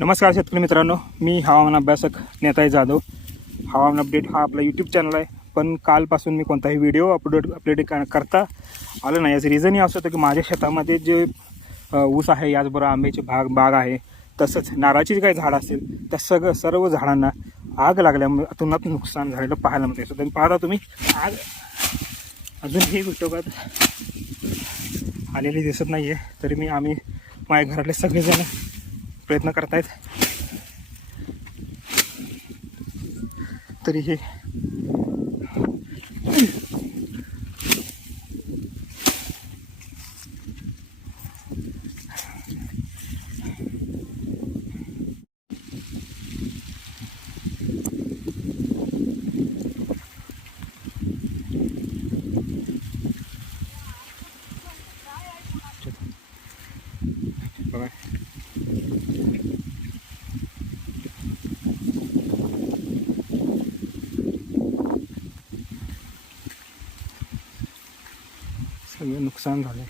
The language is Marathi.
नमस्कार शेतकरी मित्रांनो, मी हवामान अभ्यासक नेताजी जाधव. हवामान अपडेट हा आपला यूट्यूब चॅनल आहे. पण कालपासून मी कोणताही व्हिडिओ अपडेट करता आलं नाही. याचं रिझनही असं होतं की माझ्या शेतामध्ये जे ऊस आहे, याचबरोबर आंब्याची बाग आहे, तसंच नारळाची जी काही झाडं असतील त्या सर्व झाडांना आग लागल्यामुळे अतोनात नुकसान झालेलं पाहायला मिळते. सो तुम्ही पाहता, तुम्ही आग अजूनही उद्योगात आलेली दिसत नाही आहे. तरी आम्ही माझ्या घरातले सगळेजण प्रयत्न करतायत. तरी हे बघा, सगळं नुकसान झालं.